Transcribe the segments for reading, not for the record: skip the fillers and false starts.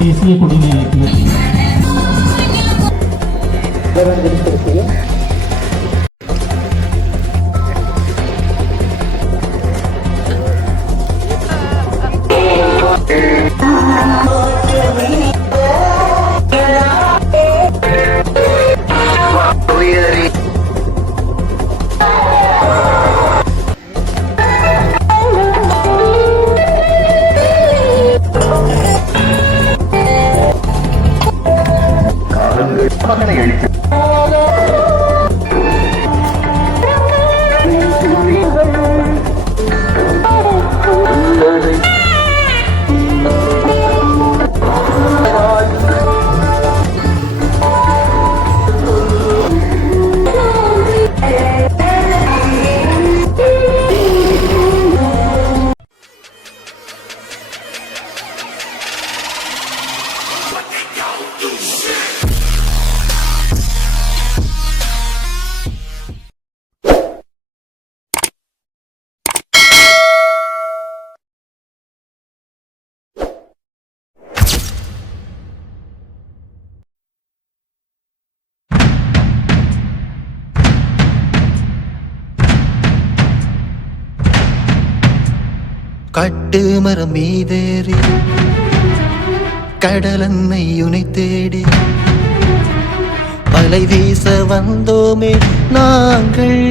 தேசிய கொடியை கட்டு மரம் மீதேறி கடலன்னை உனை தேடி வலை வீச வந்தோமே நாங்கள்,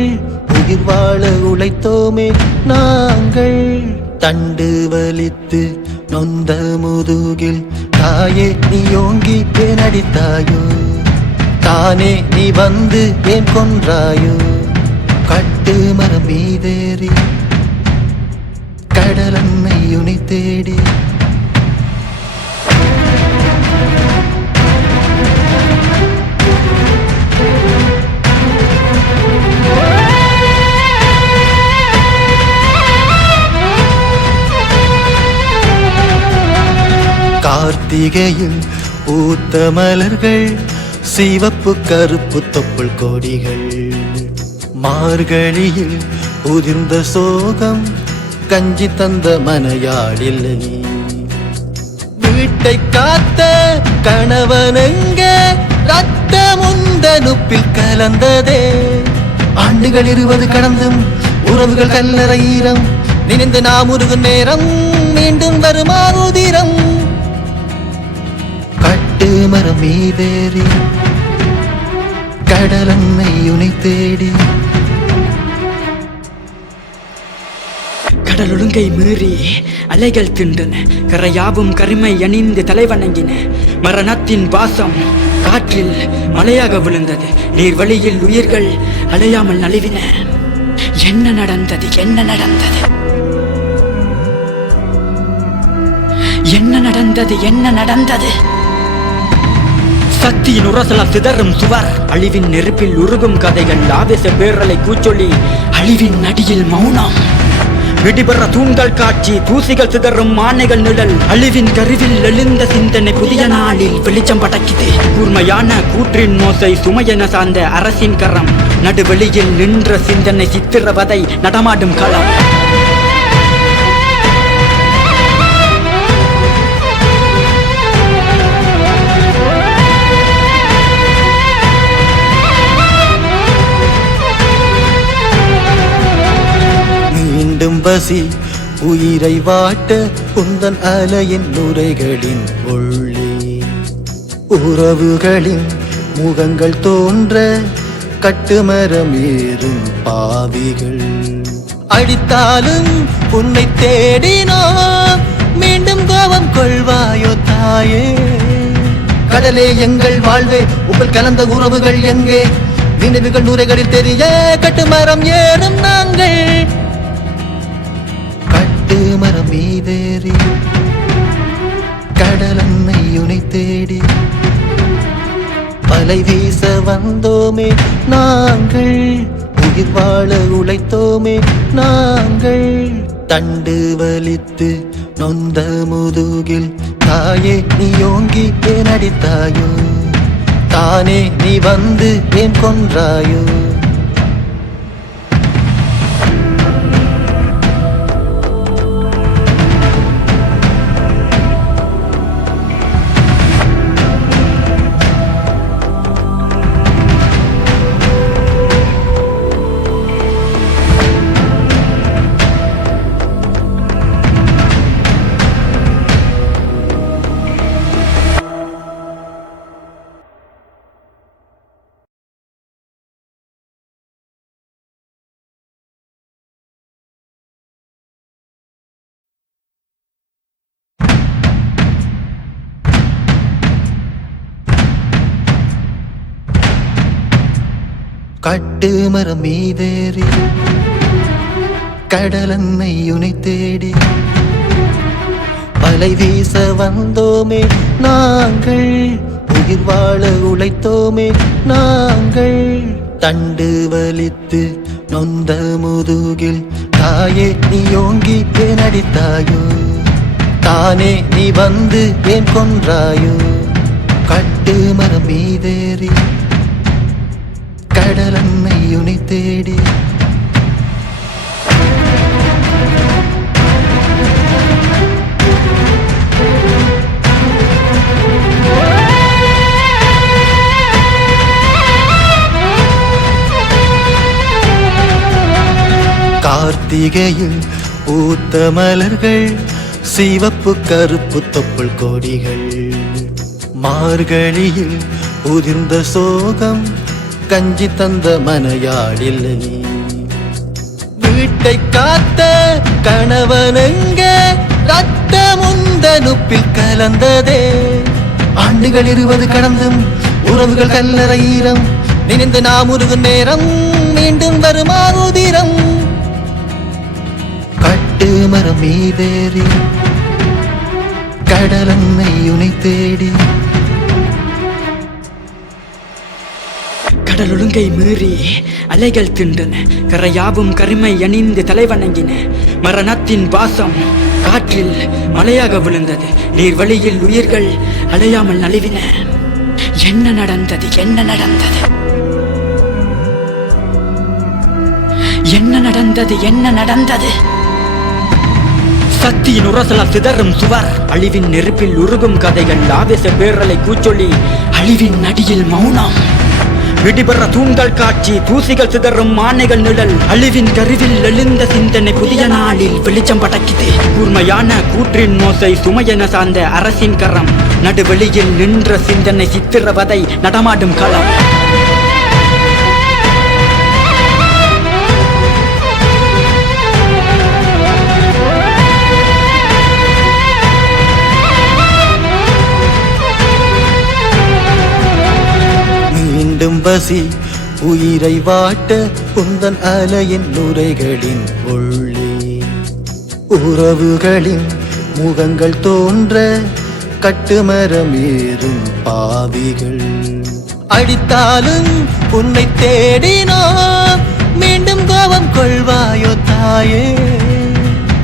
உயிர் வாழ உழைத்தோமே நாங்கள். தண்டு வலித்து நொந்த முதுகில் தாயே நீ ஓங்கி ஏன் அடித்தாயோ, தானே நீ வந்து ஏன் கொன்றாயோ. கட்டு மரம் மீதேறி கடலன்னை உனை தேடி கார்த்திகையில் பூத்த மலர்கள், சிவப்பு கருப்பு தொப்புள் கொடிகள், மார்கழியில் உதிர்ந்த சோகம், கஞ்சி தந்த மனையாளில்லை. வீட்டை காத்த கணவனெங்க ரத்த முந்தனுப்பில் கலந்ததே. ஆண்டுகள் 20 கடந்தும் உறவுகள் கல்லறை ஈரம், நினைந்து நாம் உருகும் நேரம் மீண்டும் வருமா உதிரம். கட்டு மரம் மீதேறி கடலன்னை உனை தேடி கடல் ஒழுங்கை மீறி அலைகள் தின்றன, கரையாவும் கரிமை அணிந்து தலைவணங்கின. மரணத்தின் பாசம் காற்றில் மலையாக விழுந்தது, நீர்வழியில் உயிர்கள் அலையாமல் நழுவின. என்ன நடந்தது, என்ன நடந்தது, என்ன நடந்தது, என்ன நடந்தது? சக்தியின் உரசலால் சிதறும் சுவர், அழிவின் நெருப்பில் உருகும் கதைகள், ஆவேச பேரலை கூச்சொல்லி, அழிவின் அடியில் மௌனம். வெடிபெற தூண்கள் காட்சி, தூசிகள் சிதறும் ஆணைகள் நிழல், அழிவின் கருவில் எழுந்த சிந்தனை புதிய நாளில் வெளிச்சம் படைக்குது. கூர்மையான கூற்றின் மோசை, சுமையென சார்ந்த அரசின் கரம், நடுவெளியில் நின்ற சிந்தனை சித்திரவதை, நடமாடும் களம். பசி உயிரை வாட்ட உந்தன் அலையின் நுரைகளின் ஒளி, உறவுகளின் முகங்கள் தோன்ற கட்டுமரம் ஏறும் பாவிகள். அடித்தாலும் உன்னை தேடினோம், மீண்டும் கோபம் கொள்வாயோ தாயே. கடலே எங்கள் வாழ்வே, உங்கள் கலந்த உறவுகள் எங்கே, நினைவுகள் நுரைகளில் தெரிய கட்டுமரம் ஏறும் நாங்கள். கட்டு மரம் மீதேறி கடலன்னை உனை தேடி அலை வீச வந்தோமே நாங்கள், உயிர் வாழ உழைத்தோமே நாங்கள். தண்டு வலித்து நொந்த முதுகில் தாயே நீ ஓங்கி ஏன் அடித்தாயோ, தானே நீ வந்து ஏன் கொன்றாயோ. கட்டு மரம் மீதேறி கடலன்னை உனை தேடி, அலை வீச வந்தோமே நாங்கள், உயிர் வாழ உழைத்தோமே நாங்கள். தண்டு வலித்து நொந்த முதுகில் தாயே நீ ஓங்கி ஏன் அடித்தாயோ, தானே நீ வந்து ஏன் கொன்றாயோ. கட்டு மரம் மீதேறி கடலன்னை உனை தேடி. கார்த்திகையில் பூத்த மலர்கள், சிவப்பு கருப்பு தொப்புள் கொடிகள். மார்கழியில் உதிர்ந்த சோகம், கஞ்சி தந்த மனையாடில்லை. வீட்டை காத்த கணவனெங்க, ரத்த முந்தனுப்பில் கலந்ததே. ஆண்டுகள் 20 கடந்தும் உறவுகள் கல்லறை ஈரம், நினைந்து நாம் உருகும் நேரம் மீண்டும் வருமா உதிரம். கட்டு மரம் மீதேறி கடலன்னை உனை தேடி. கடல் ஒழுங்கை மீறி அலைகள் தின்றன, கரையாவும் கருமை அணிந்து தலைவணங்கின. மரணத்தின் பாசம் காற்றில் மலையாக விழுந்தது, நீர்வழியில் உயிர்கள் அலையாமல் நழுவின. என்ன நடந்தது, என்ன நடந்தது, என்ன நடந்தது, என்ன நடந்தது? சக்தியின் உரசலால் சிதறும் சுவர், அழிவின் நெருப்பில் உருகும் கதைகள், ஆவேச பேரலை கூச்சொல்லி, அழிவின் அடியில் மௌனம். விடிபெற தூண்கள் காட்சி, தூசிகள் சிதறும் ஆணைகள் நிழல், அழிவின் கருவில் எழுந்த சிந்தனை புதிய நாளில் வெளிச்சம் படைக்குது. கூர்மையான கூற்றின் மோசை, சுமையென சார்ந்த அரசின் கரம், நடுவெளியில் நின்ற சிந்தனை சித்திரவதை, நடமாடும் களம். பசி உயிரை வாட்ட உந்தன் அலையின் நுரைகளின் உள்ளே, உறவுகளின் முகங்கள் தோன்ற கட்டுமரம் ஏறும் பாவிகள். அடித்தாலும் உன்னை தேடினோம், மீண்டும் கோபம் கொள்வாயோ தாயே.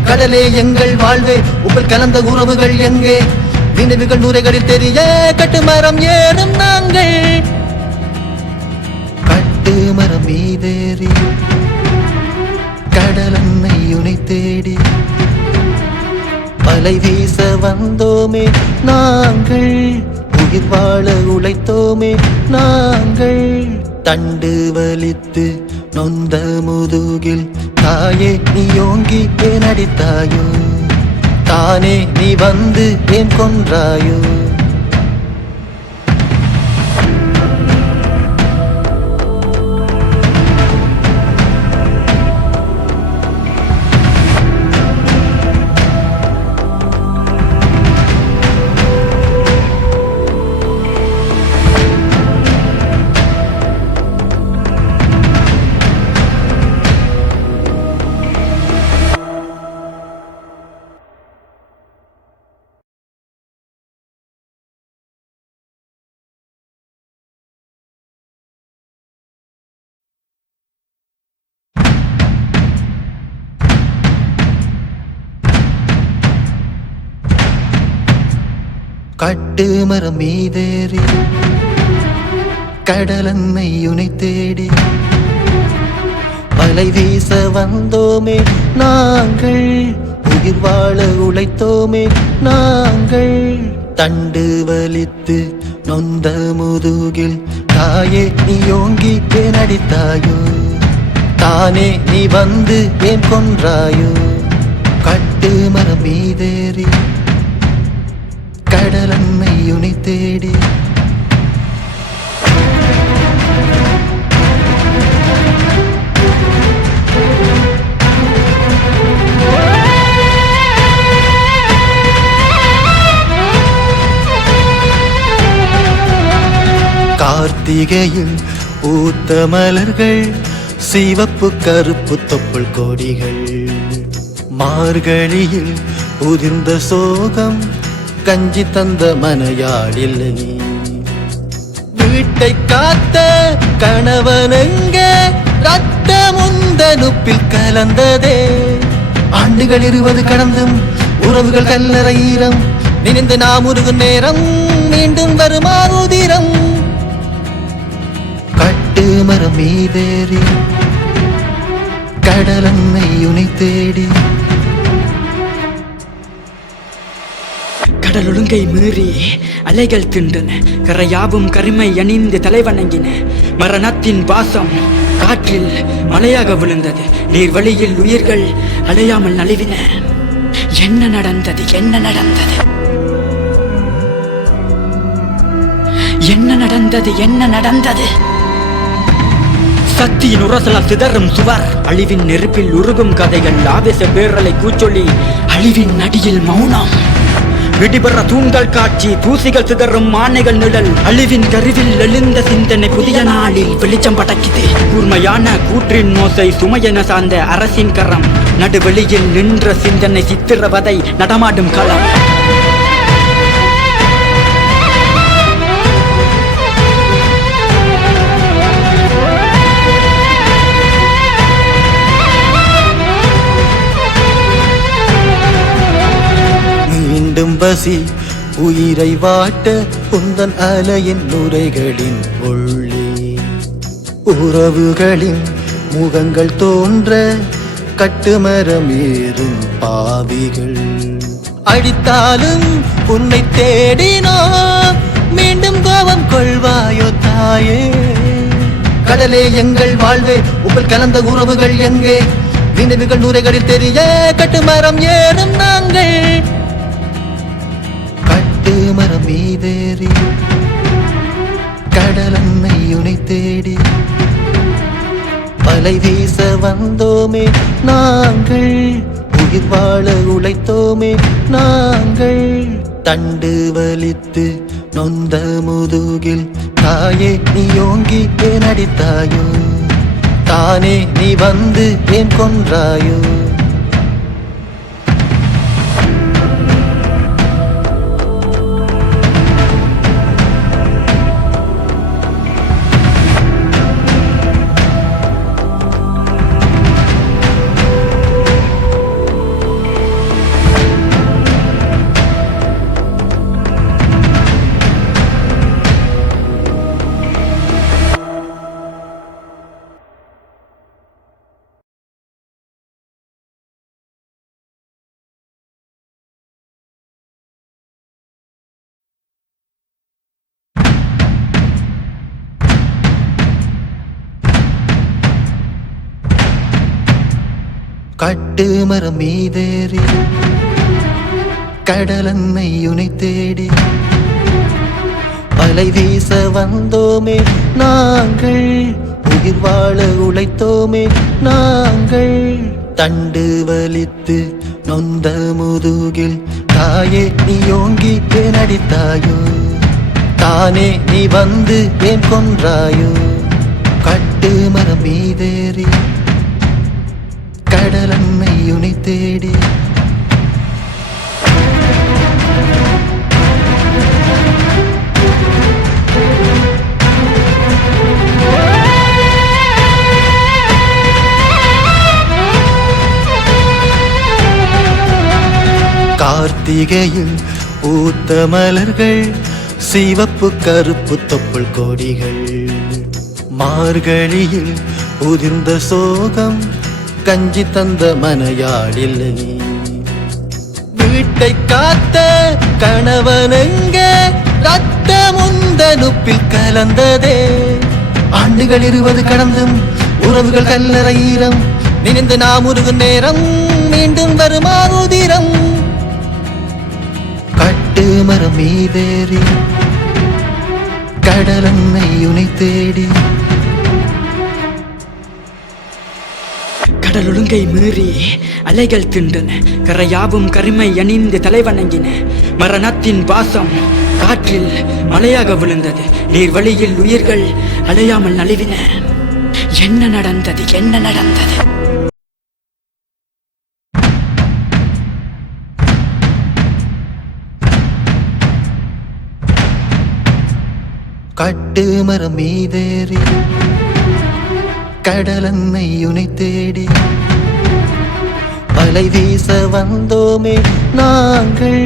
கடலே எங்கள் வாழ்வே, உங்கள் கலந்த உறவுகள் எங்கே? நினைவுகள் நுரைகளில் தெரிய கட்டுமரம் ஏறும் நாங்கள். கட்டு மரம் மீதேறி கடலன்னை உனை தேடி, அலை வீச வந்தோமே நாங்கள், உயிர் வாழ உழைத்தோமே நாங்கள். தண்டு வலித்து நொந்த முதுகில் தாயே நீ ஓங்கி ஏன் அடித்தாயோ, தானே நீ வந்து ஏன் கொன்றாயோ. கட்டு மரம் மீதேறி கடலன்னை உனை தேடி வலை வீச வந்தோமே நாங்கள், உயிர் வாழ உழைத்தோமே நாங்கள். தண்டு வலித்து நொந்த முதுகில் தாயே நீ ஓங்கி ஏன் அடித்தாயோ, தானே நீ வந்து ஏன் கொன்றாயோ. கட்டு மரம் மீதேறி கடலன்னை உனை தேடி கார்த்திகையில் பூத்த மலர்கள், சிவப்பு கருப்பு தொப்புள் கொடிகள். மார்கழியில் உதிர்ந்த சோகம், கஞ்சி தந்த மனையாளில்லை. வீட்டை காத்த கணவனெங்க, ரத்த முந்தனுப்பில் கலந்ததே. ஆண்டுகள் 20 கடந்தும் உறவுகள் கல்லறை ஈரம், நினைந்து நாம் உருகும் நேரம் மீண்டும் வருமா உதிரம். கட்டு மரம் மீதேறி கடலன்னை உனை தேடி கடல் ஒழுங்கை மீறி அலைகள் தின்றன, கரையாவும் கரிமை அணிந்து தலைவணங்கின. மரணத்தின் பாசம் காற்றில் மலையாக விழுந்தது, நீர்வழியில் உயிர்கள் அலையாமல் நழுவின. என்ன நடந்தது, என்ன நடந்தது, என்ன நடந்தது, என்ன நடந்தது? சக்தியின் உரசலால் சிதறும் சுவர், அழிவின் நெருப்பில் உருகும் கதைகள், ஆவேச பேரலை கூச்சொல்லி அழிவின் அடியில் மௌனம். வெடிபெற தூண்கள் காட்சி, தூசிகள் சிதறும் ஆணைகள் நிழல், அழிவின் கருவில் எழுந்த சிந்தனை புதிய நாளில் வெளிச்சம் படைக்குது. கூர்மையான கூற்றின் மோசை, சுமையென சார்ந்த அரசின் கரம், நடுவெளியில் நின்ற சிந்தனை சித்திரவதை நடமாடும் களம். பசி உயிரை வாட்ட உந்தன் அலையின் நுரைகளின் ஒளி, உறவுகளின் முகங்கள் தோன்ற கட்டுமரம் ஏறும் பாவிகள். அடித்தாலும் உன்னை தேடினோம், மீண்டும் கோபம் கொள்வாயோ தாயே. கடலே எங்கள் வாழ்வே, உங்கள் கலந்த உறவுகள் எங்கே? நினைவுகள் நுரைகளில் தெரிய கட்டுமரம் ஏறும் நாங்கள். கட்டு மரம் மீதேறி கடலன்னை உனை தேடி வலை வீச வந்தோமே நாங்கள், உயிர் வாழ உழைத்தோமே நாங்கள். தண்டு வலித்து நொந்த முதுகில் தாயே நீ ஓங்கி ஏன் அடித்தாயோ, தானே நீ வந்து ஏன் கொன்றாயோ. கட்டு மரம் மீதேறி கடலன்னை உனை தேடி வலை வீச வந்தோமே நாங்கள், உயிர் வாழ உழைத்தோமே நாங்கள். தண்டு வலித்து நொந்த முதுகில் தாயே நீ ஓங்கி ஏன் அடித்தாயோ, தானே நீ வந்து ஏன் கொன்றாயோ. கட்டு மரம் மீதேறி கடலன்னை உனை தேடி கார்த்திகையில் பூத்த மலர்கள் சிவப்பு கருப்பு தொப்புள் கொடிகள் மார்கழியில் உதிர்ந்த சோகம் கஞ்சி தந்த மனையாளில்லை வீட்டை காத்த கணவனெங்க ரத்த முந்தனுப்பில் கலந்ததே ஆண்டுகள் 20 கடந்தும் உறவுகள் கல்லறை ஈரம் நினைந்து நாம் உருகும் நேரம் மீண்டும் வருமா உதிரம் கட்டு மரம் மீதேறி கடலன்னை உனை தேடி கடல் ஒழுங்கை மீறி அலைகள் தின்றன கரையாவும் கரிமை அணிந்து தலைவணங்கின மரணத்தின் பாசம் காற்றில் மலையாக விழுந்தது நீர்வழியில் உயிர்கள் அலையாமல் நழுவின என்ன நடந்தது என்ன நடந்தது கட்டு மரம் மீதேறி கடலன்னை உனை தேடி அலை வீச வந்தோமே நாங்கள்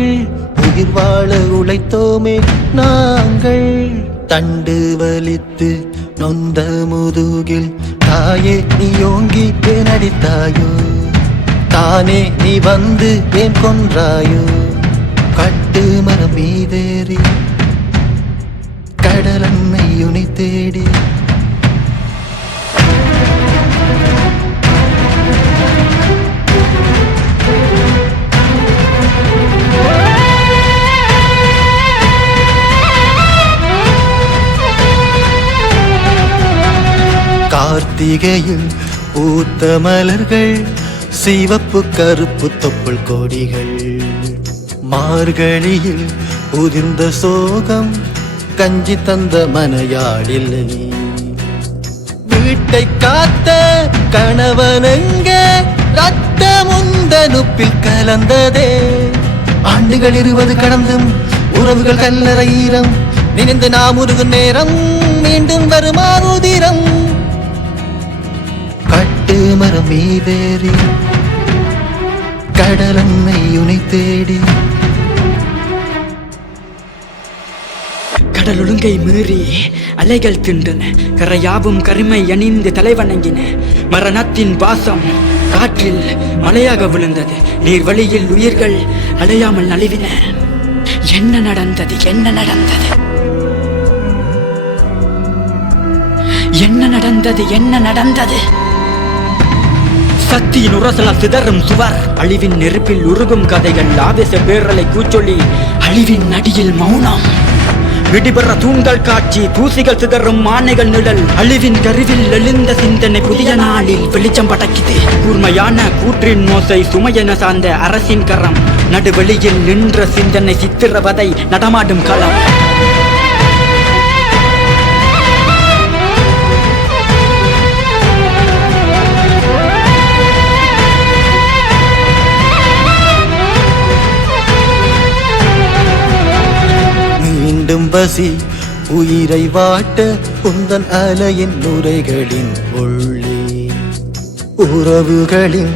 உயிர் வாழ உழைத்தோமே நாங்கள் தண்டு வலித்து நொந்த முதுகில் தாயே நீ ஓங்கி ஏன் அடித்தாயோ தானே நீ வந்து ஏன் கொன்றாயோ கட்டு மரம் மீதேறி கடலன்னை உனை தேடி கார்த்திகையில் பூத்த மலர்கள் சிவப்பு கருப்பு தொப்புள் கொடிகள் மார்கழியில் உதிர்ந்த சோகம் கஞ்சி தந்த மனையாளில்லை வீட்டை காத்த கணவனெங்க ரத்த முந்தனுப்பில் கலந்ததே ஆண்டுகள் 20 கடந்தும் உறவுகள் கல்லறை ஈரம் நினைந்து நாம் உருகும் நேரம் மீண்டும் வருமா உதிரம் கட்டு மரம் மீதேறி கடலன்னை உனை தேடி கடல் ஒழுங்கை மீறி அலைகள் தின்றன கரையாவும் கரிமை அணிந்து தலைவணங்கின மரணத்தின் பாசம் காற்றில் மலையாக விழுந்தது நீர்வழியில் உயிர்கள் அலையாமல் நழுவின என்ன நடந்தது என்ன நடந்தது என்ன நடந்தது என்ன நடந்தது சக்தியின் உரசலால் சிதறும் சுவர் அழிவின் நெருப்பில் உருகும் கதைகள் ஆவேச பேரலை கூச்சொல்லி அழிவின் அடியில் மௌனம் விடிபெற தூண்கள் காட்சி தூசிகள் சிதறும் ஆணைகள் நிழல் அழிவின் கருவில் எழுந்த சிந்தனை புதிய நாளில் வெளிச்சம் படைக்குது கூர்மையான கூற்றின் மோசை சுமையென சார்ந்த அரசின் கரம் நடுவெளியில் நின்ற சிந்தனை சித்திரவதை நடமாடும் களம் மீண்டும் பசி உயிரை வாட்ட உந்தன் அலையின் நுரைகளின் உள்ளே உறவுகளின்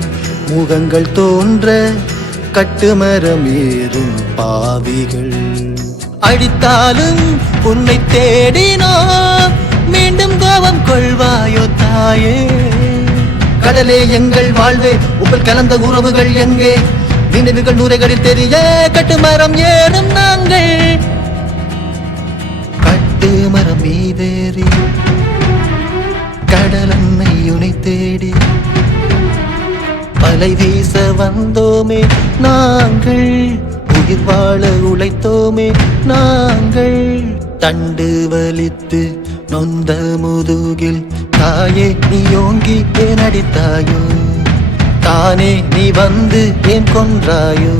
முகங்கள் தோன்ற கட்டுமரம் ஏறும் பாவிகள் அடித்தாலும் உன்னை தேடினோம் மீண்டும் கோபம் கொள்வாயோ தாயே கடலே எங்கள் வாழ்வே உங்கள் கலந்த உறவுகள் எங்கே நினைவுகள் நுரைகளில் தெரிய கட்டுமரம் ஏறும் நாங்கள் கட்டு மரம் மீதேறி கடலன்னை உனை தேடி அலை வீச வந்தோமே நாங்கள் உயிர் வாழ உழைத்தோமே நாங்கள் தண்டு வலித்து நொந்த முதுகில் தாயே நீ ஓங்கி ஏன் அடித்தாயோ தானே நீ வந்து ஏன் கொன்றாயோ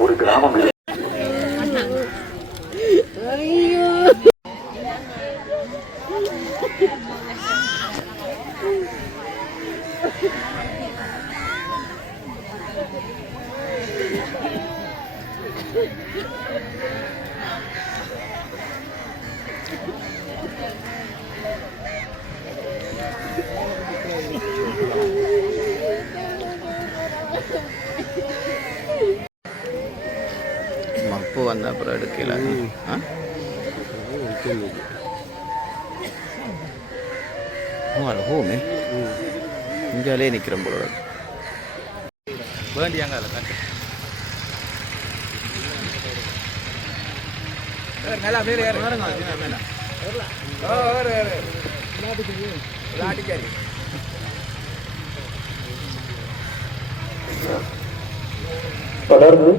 ஒரு கிராமம் மப்பு வந்த அப்புறம் எடுக்கல ஹோமே இங்காலே நிற்கிறோம் போல வேண்டியாங்க அதில் கட்டு மேலே அப்படியே மேலே தொடர்ந்து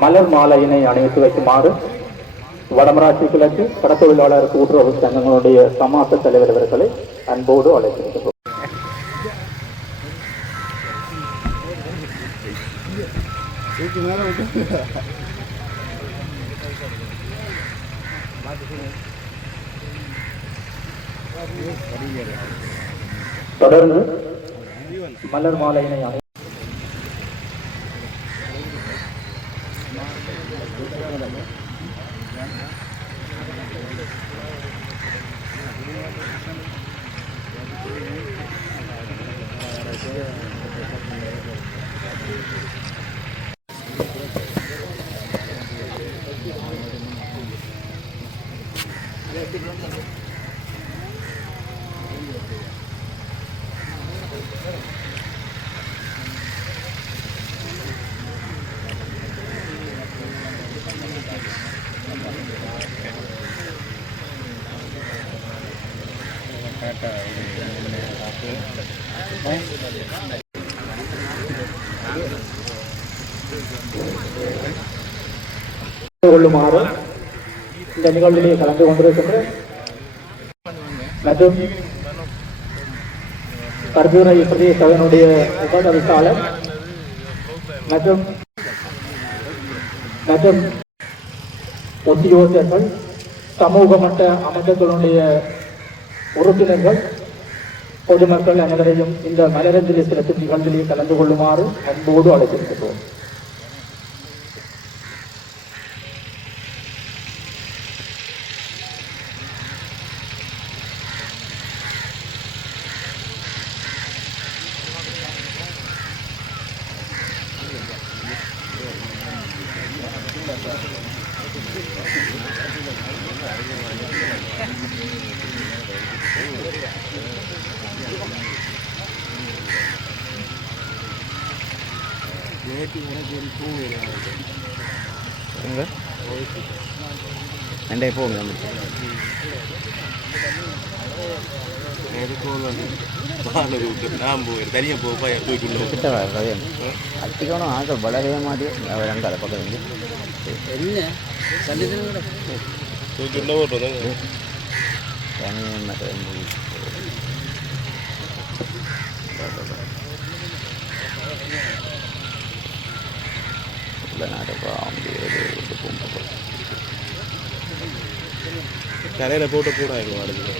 மலர் மாலையினை அணிவித்து வைக்குமாறு வடமராட்சி கிழக்கு கடத்தொழிலாளர் கூட்டுறவு சங்கங்களுடைய சமாச தலைவர் அவர்களை அன்போடு அழைத்திருக்கிறோம். தொடர்ந்து மலர் மாலையினை கொள்ளுமாறு இந்த நிகழ்விலே கலந்து கொண்டிருக்கின்ற மற்றும் கர்பூரை பிரதேச சபையினுடைய உபதவிசாளர் மற்றும் உத்தியோகர்கள் சமூக மட்ட அமைச்சர்களுடைய உறுப்பினர்கள் பொதுமக்கள் அனைவரையும் இந்த மலரஞ்சலி செலுத்தும் நிகழ்ச்சியிலே கலந்து கொள்ளுமாறு அன்போடு அழைத்திருக்கிறோம். ரெண்டே போங்க கிட்ட வரவே அத்திக்கணும் ஆக்கள் வளரவே மாட்டே அவர் ரெண்டு அதை பக்கம் வந்து கரையில் போட்டு கூட எங்கள் வாடகை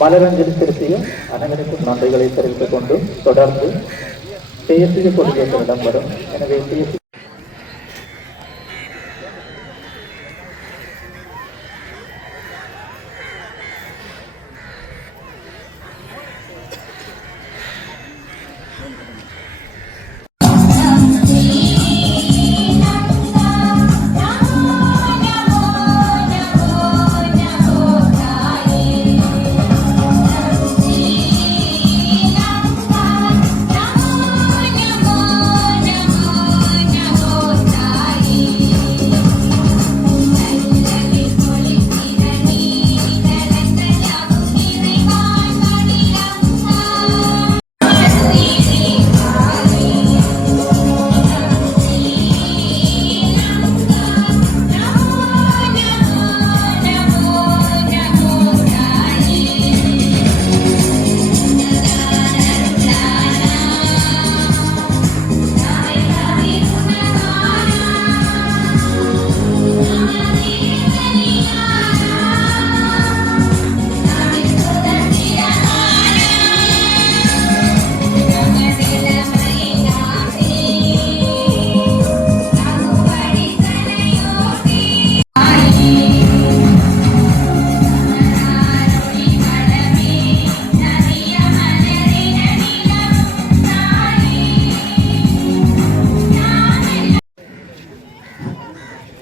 மலரஞ்சலி செலுத்திய அனைவருக்கும் நன்றிகளை தெரிவித்துக் கொண்டு தொடர்ந்து தேசிய கொடியேற்ற இடம்பெறும். எனவே தேசிய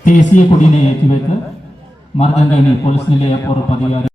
தேசிய கொடியினை ஏற்றி வைத்த மருதங்கனி போலீஸ் நிலைய பொறுப்பதிகாரி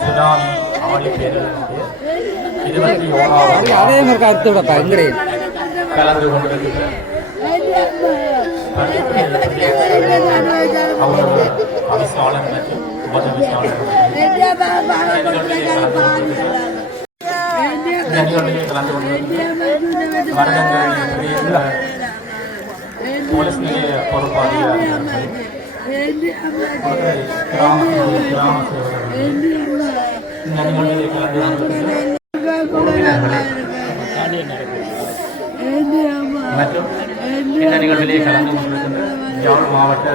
சுனாமி ஆழி பேரழிவு 27வது கலந்து கொண்டிருக்கிற அவிசாளன் மற்றும் உபதவிசாளன் கலந்து கொண்டிருக்கிற மருதங்கனி போலீஸ் நிலைய பொறுப்பாளர்கள் கிராம சேவகர்கள் இந்த நிகழ்வில் கலந்து மற்றும் இந்த நிகழ்விலே கலந்து கொண்டிருக்கின்ற யாழ் மாவட்ட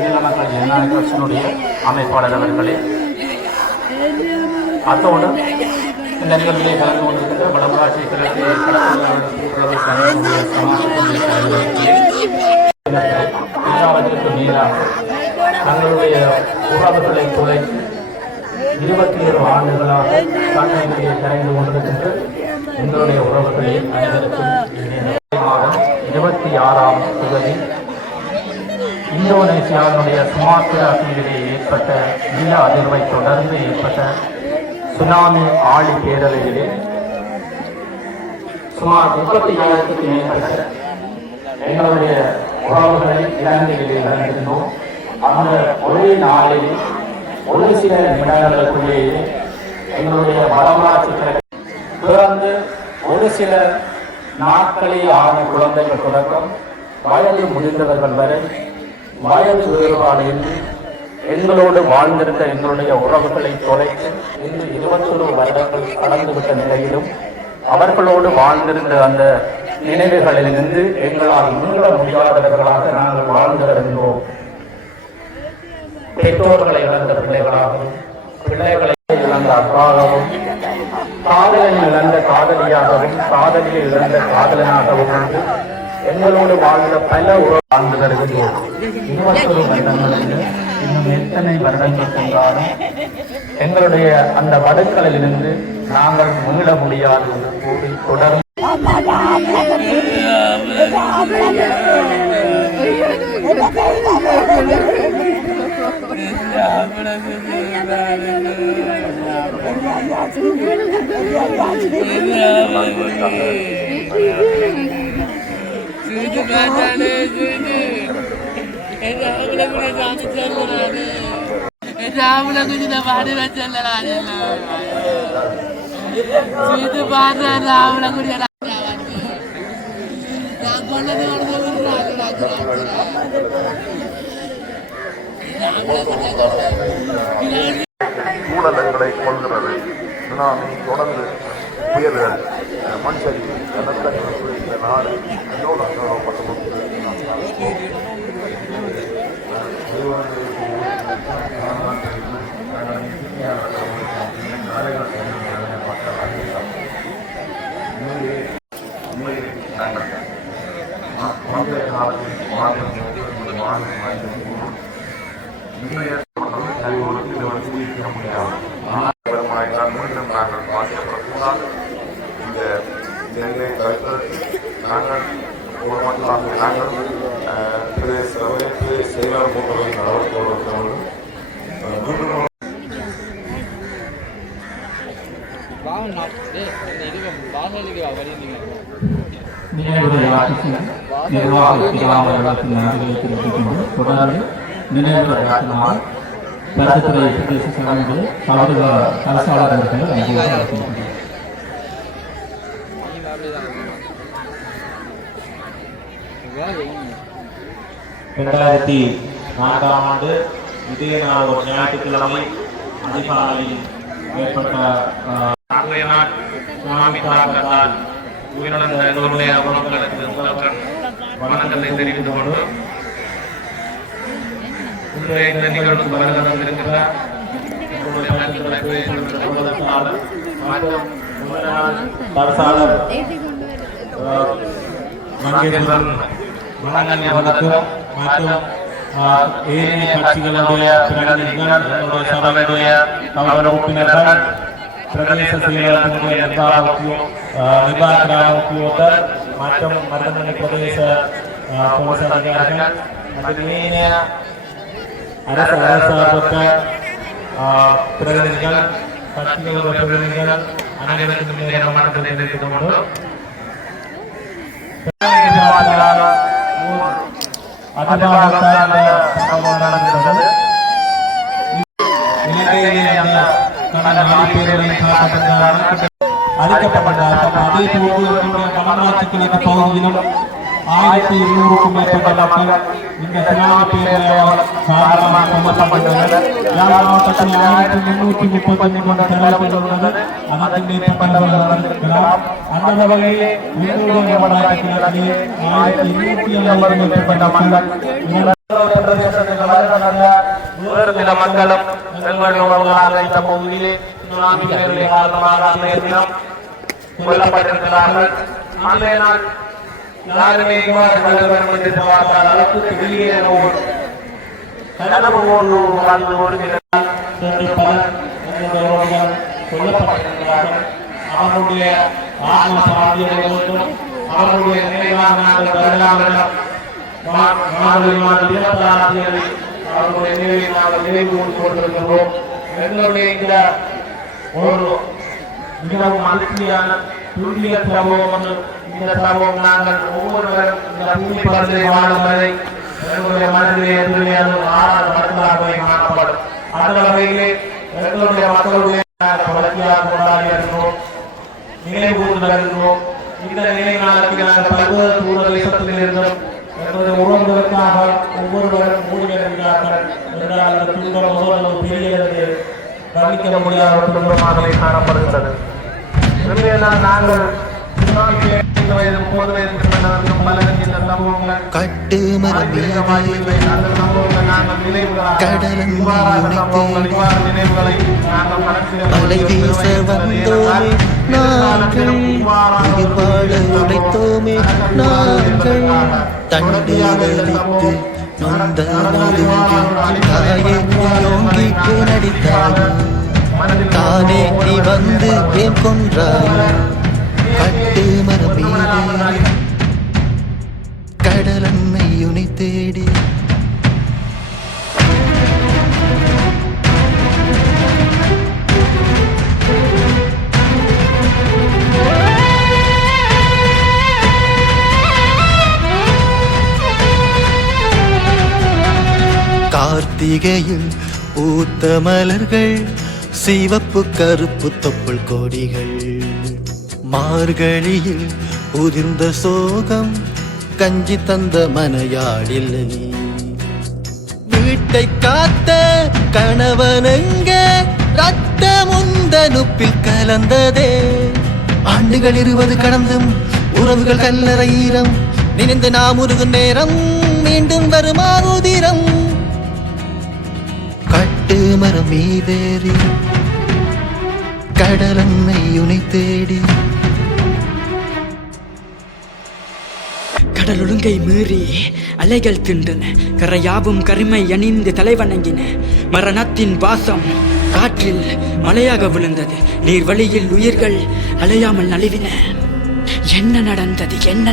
இளமக்கள் ஜனநாயக கட்சியினுடைய அமைப்பாளர் அவர்களே, அத்தோடு இந்த நிகழ்விலே கலந்து கொண்டிருக்கின்ற வடமராட்சி கிழக்கு எல்லாவதற்கு மேலாக தங்களுடைய உறவுகளை குறைத்து 27 ஆண்டுகளாக கண்ணீரை கரைந்து கொண்டிருக்கின்ற எங்களுடைய உறவுகளை அனைவருக்கும் மாதம் 26ஆம் தேதி இந்தோனேசியாவினுடைய சுமாத்திரா தீவிலே ஏற்பட்ட நில அதிர்வை தொடர்ந்து ஏற்பட்ட சுனாமி ஆழி பேரலையிலே சுமார் 37,000க்கும் மேற்பட்ட எங்களுடைய உறவுகளை இலங்கையிலே இழந்திருந்தோம். அந்த ஒரே நாளில் ஒரு சில நிமிடங்களுக்குள்ளேயே எங்களுடைய வரலாற்று பிறந்து ஒரு சில நாட்களே ஆன குழந்தைகள் தொடக்கம் வயது முடிந்தவர்கள் வரை வயது வேறுபாடின்றி எங்களோடு வாழ்ந்திருந்த எங்களுடைய உறவுகளை தொலைத்து இன்று 21 வருடங்கள் கடந்துவிட்ட நிலையிலும் அவர்களோடு வாழ்ந்திருந்த அந்த நினைவுகளிலிருந்து எங்களால் மீள முடியாதவர்களாக நாங்கள் வாழ்ந்து வருகின்றோம். பெற்றோர்களை இழந்த பிள்ளைகளாகவும் பிள்ளைகளை இழந்த அக்காகவும் காதலனை இழந்த காதலியாகவும் காதலியை இழந்த காதலனாகவும் வந்து எங்களோடு வாழ்ந்த பல உறவு வாழ்ந்து வருகின்றோம். 21 வருடங்களில் இன்னும் எத்தனை வருடங்கள் சென்றாலும் எங்களுடைய அந்த வடுக்களிலிருந்து நாங்கள் மீள முடியாது என்று கூறி தொடர்ந்து ஊழல்களை கொள்கிறது. சுனாமி தொடர்ந்து புயல்கள் மண் சரிவு நிலத்தடிமை குறித்த நாடு செயலாளர் போன்றவர்கள் நடவடிக்கை நிர்வாக பிரிவாளர்களுக்கு நன்றிகளை தெரிவித்துக் கொண்டு தொடர்ந்து நினைவுகள் கருத்துத்துறை பிரதேச சங்கங்கள் கலசாளர் அவர்கள் அழைக்கின்றனர். 2004ஆம் ஆண்டு இதே நாள் ஒரு ஞாயிற்றுக்கிழமை அதிகாலையில் ஏற்பட்ட சுனாமி தாக்கத்தால் உயிரிழந்த எங்களுடைய உறவுகளுக்கு முதல்வன் வணக்கத்தை தெரிவித்துக் கொண்டு இன்றைய இந்த நிகழ்வுக்கு வருகிறது இருக்கிறார் எங்களுடைய மங்கேஸ்வரன் வணங்கன் அவர்களுக்கும் மற்றும் ஏனைய கட்சிகளுடைய பிரதிநிதிகள் எங்களுடைய சபையுடைய கௌரவ உறுப்பினர்கள் பிரதேச செயலாளர்களுடைய நிர்வாக உத்தியோகத்தர் மற்றும் மருதமணி பிரதேச போலீஸ் அதிகாரிகள் மற்றும் ஏனைய அரசார்பற்ற பிரதிநிதிகள் கட்சிகளுடைய பிரதிநிதிகள் அனைவருக்கும் வணக்கத்தை தெரிவித்துக் கொண்டு பகுதியிலும் 1200க்கும் மேற்பட்ட மக்கள் இந்த சுனாமி பேரலையால் காரணமாக சுமத்தப்பட்டுள்ளனர். மாவட்டத்தில் 1333 உள்ளது. அதற்கு மேற்பட்டவர்கள் அந்த வகையிலே 1250 மேற்பட்ட மக்கள் சில மக்களும் இந்த பகுதியிலே சுனாமி பேரலை காரணமாக அன்றைய தினம் கொல்லப்பட்டிருக்கிறார்கள். அன்றைய நாள் யாருமே இவ்வாறு கலவரம் என்று பார்த்தால் அளவுக்கு வெளியே கனவு ஒன்று வந்து ஒரு சென்று பலர் உங்களுடைய கொல்லப்பட்டிருக்கிறார்கள். அவர்களுடைய ஆத்ம சாந்தியங்களுக்கும் அவர்களுடைய நினைவாக நாங்கள் வருடாவிடம் அவர்களுடைய நினைவை நாங்கள் நினைவு கொண்டிருக்கிறோம். எங்களுடைய இந்த ஒரு மிகவும் மகிழ்ச்சியான துல்லிய சம்பவம். இந்த சம்பவம் நாங்கள் ஒவ்வொருவரும் இந்த பூமி படத்தை வாழும் வரை எங்களுடைய மனதிலே எதிர்மையான ஆறாத மருந்தாகவே காணப்படும். அந்த வகையிலே எங்களுடைய மக்களுடைய வளர்ச்சியாக கொண்டாடி வருகிறோம், நினைவு கூர்ந்து வருகிறோம். இந்த நினைவு நாளுக்கு நாங்கள் பல்வேறு சூழல் இருந்தோம். எங்களுடைய உறவுகளுக்காக ஒவ்வொருவரும் மூடியிருக்கிறார்கள் என்றால் அந்த துன்பம் ஒவ்வொரு பெரியது கவனிக்க முடியாத ஒரு துன்பமாகவே காணப்படுகிறது. நாங்கள் அலை வீச வந்தோமே நாங்கள், உயிர் வாழ உழைத்தோமே நாங்கள், தண்டு வலித்து நொந்த நோங்கிட்டு நடித்தாயோ, தானே நீ வந்து ஏன் கொன்றாயோ, கட்டு மரபீரே கடலன்னை உனை தேடி. கார்த்திகையில் பூத்த மலர்கள், சிவப்பு கருப்பு தொப்புள் கொடிகள், மார்கழியில் உதிர்ந்த சோகம், கஞ்சி தந்த மனையாடில்லை. வீட்டை காத்த கணவனெங்க, ரத்தம் உந்தனுப்பில் கலந்ததே. ஆண்டுகள் 20 கடந்தும் உறவுகள் கல்லறை ஈரம், நினைந்து நாம் உருகும் நேரம் மீண்டும் வருமா உதிரம். கட்டு மரம் மீதேறி கடலன்னை உனை தேடி. கடல் ஒழுங்கை மீறி அலைகள் தின்றன, கரையாவும் கரிமை அணிந்து தலைவணங்கின. மரணத்தின் பாசம் காற்றில் மழையாக விழுந்தது, நீர் வழியில் உயிர்கள் அலையாமல் நழுவின. என்ன நடந்தது? என்ன